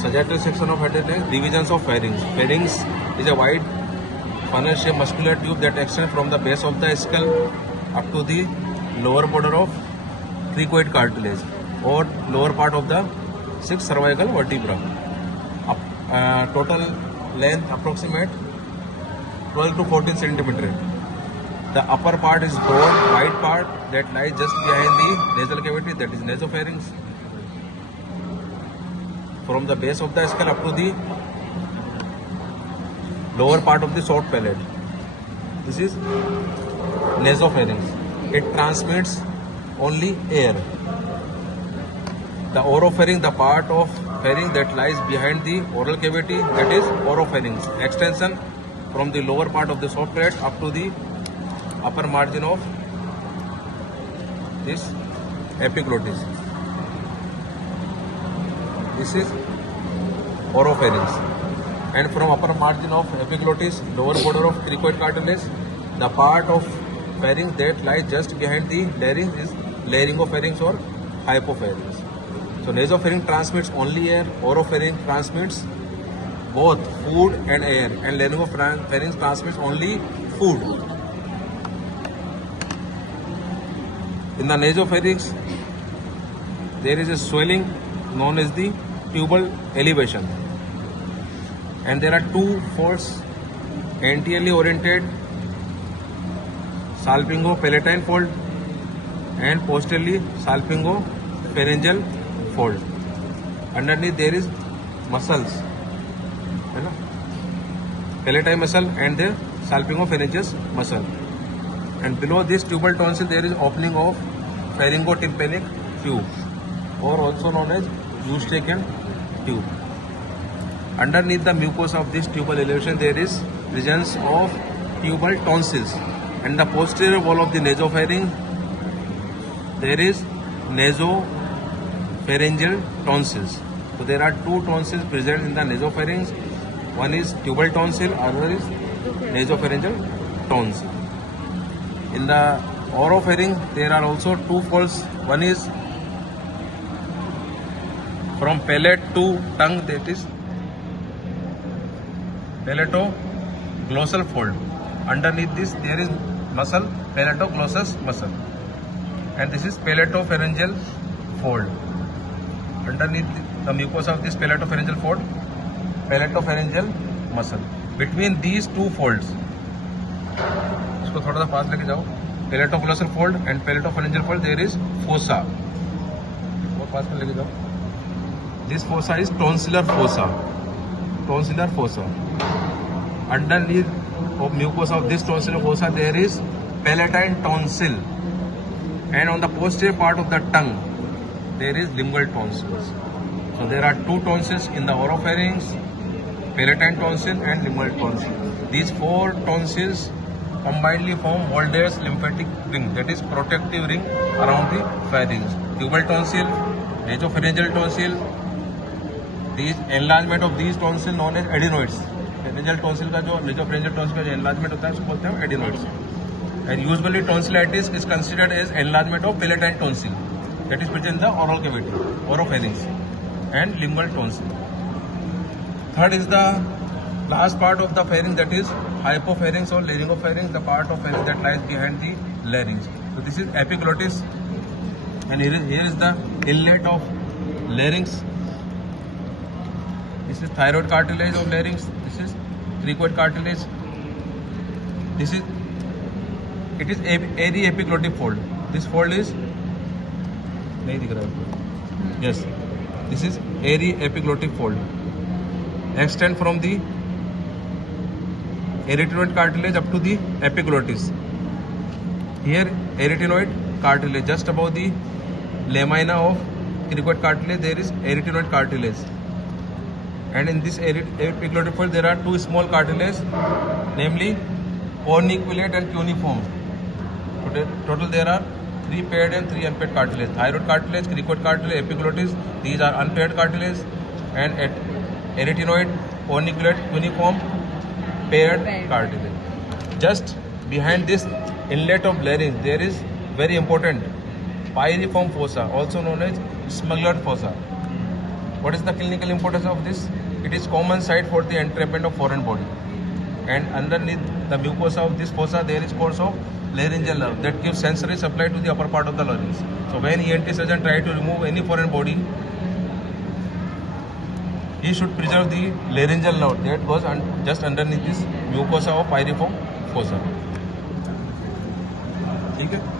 Sagittal section of head and neck. Divisions of pharynx. Pharynx is a wide funnel-shaped muscular tube that extends from the base of the skull up to the lower border of cricoid cartilage or lower part of the 6 cervical vertebra. Total length approximate 12 to 14 centimeter. The upper part is broad, wide part that lies just behind the nasal cavity, that is nasopharynx. From the base of the skull up to the lower part of the soft palate. This is nasopharynx. It transmits only air. The oropharynx, the part of pharynx that lies behind the oral cavity, that is oropharynx. Extension from the lower part of the soft palate up to the upper margin of this epiglottis. This is oropharynx. And from upper margin of epiglottis, lower border of cricoid cartilage, the part of pharynx that lies just behind the larynx is laryngopharynx or hypopharynx. So nasopharynx transmits only air, oropharynx transmits both food and air, and laryngopharynx transmits only food. In the nasopharynx, there is a swelling known as the tubal elevation, and there are two folds: anteriorly oriented salpingo-palatine fold and posteriorly salpingo-pharyngeal fold. Underneath there is muscles, palatine muscle and the salpingo-pharyngeus muscle, and below this tubal tonsil there is opening of pharyngotympanic tube, or also known as Eustachian tube. Underneath the mucosa of this tubal elevation there is regions of tubal tonsils, and the posterior wall of the nasopharynx there is nasopharyngeal tonsils. So there are two tonsils present in the nasopharynx. One is tubal tonsil, other is nasopharyngeal tonsil. In the oropharynx there are also two folds. One is from palate to tongue, that is palatoglossal fold. Underneath this there is muscle, palatoglossus muscle, and this is palatopharyngeal fold. Underneath the mucosa of this palatopharyngeal fold, palatopharyngeal muscle. Between these two folds, इसको थोड़ा सा पास लेके जाओ, palatoglossal fold and palatopharyngeal fold, there is fossa. और पास में लेके जाओ. This fossa is tonsillar fossa. Tonsillar fossa. Underneath of mucosa of this tonsillar fossa there is palatine tonsil, and on the posterior part of the tongue there is lingual tonsils. So there are two tonsils in the oropharynx, palatine tonsil and lingual tonsil. These four tonsils combinedly form Walde's lymphatic ring, that is protective ring around the pharynx. Tubal tonsil, nasopharyngeal tonsil, these enlargement of these tonsil known as adenoids. Pharyngeal tonsil का जो nasopharyngeal tonsil का जो enlargement होता है उसको बोलते हैं adenoids. And usually tonsillitis is considered as enlargement of palatine tonsil, that is present in the oral cavity, oropharynx, and lingual tonsil. Third is the last part of the pharynx, that is hypopharynx or laryngopharynx, the part of pharynx that lies behind the larynx. So this is epiglottis, and here is the inlet of larynx. This is thyroid cartilage of larynx. This is cricoid cartilage. This is airy epiglottic fold. This fold is नहीं दिख रहा है. Yes, this is airy epiglottic fold. Extend from the arytenoid cartilage up to the epiglottis. Here arytenoid cartilage, just above the lamina of cricoid cartilage there is arytenoid cartilage, and in this epiglottic fold there are two small cartilages, namely corniculate and cuneiform. Total there are 3 paired and 3 unpaired cartilage. Thyroid cartilage, cricoid cartilage, epiglottis, these are unpaired cartilage, and at arytenoid, corniculate, cuneiform, paired cartilage. Just behind this inlet of larynx there is very important pyriform fossa, also known as smuggler fossa. What is the clinical importance of this? It is common site for the entrapment of foreign body. And underneath the mucosa of this fossa, there is course of laryngeal nerve that gives sensory supply to the upper part of the larynx. So when ENT surgeon try to remove any foreign body, he should preserve the laryngeal nerve that goes just underneath this mucosa of pyriform fossa. ठीक है.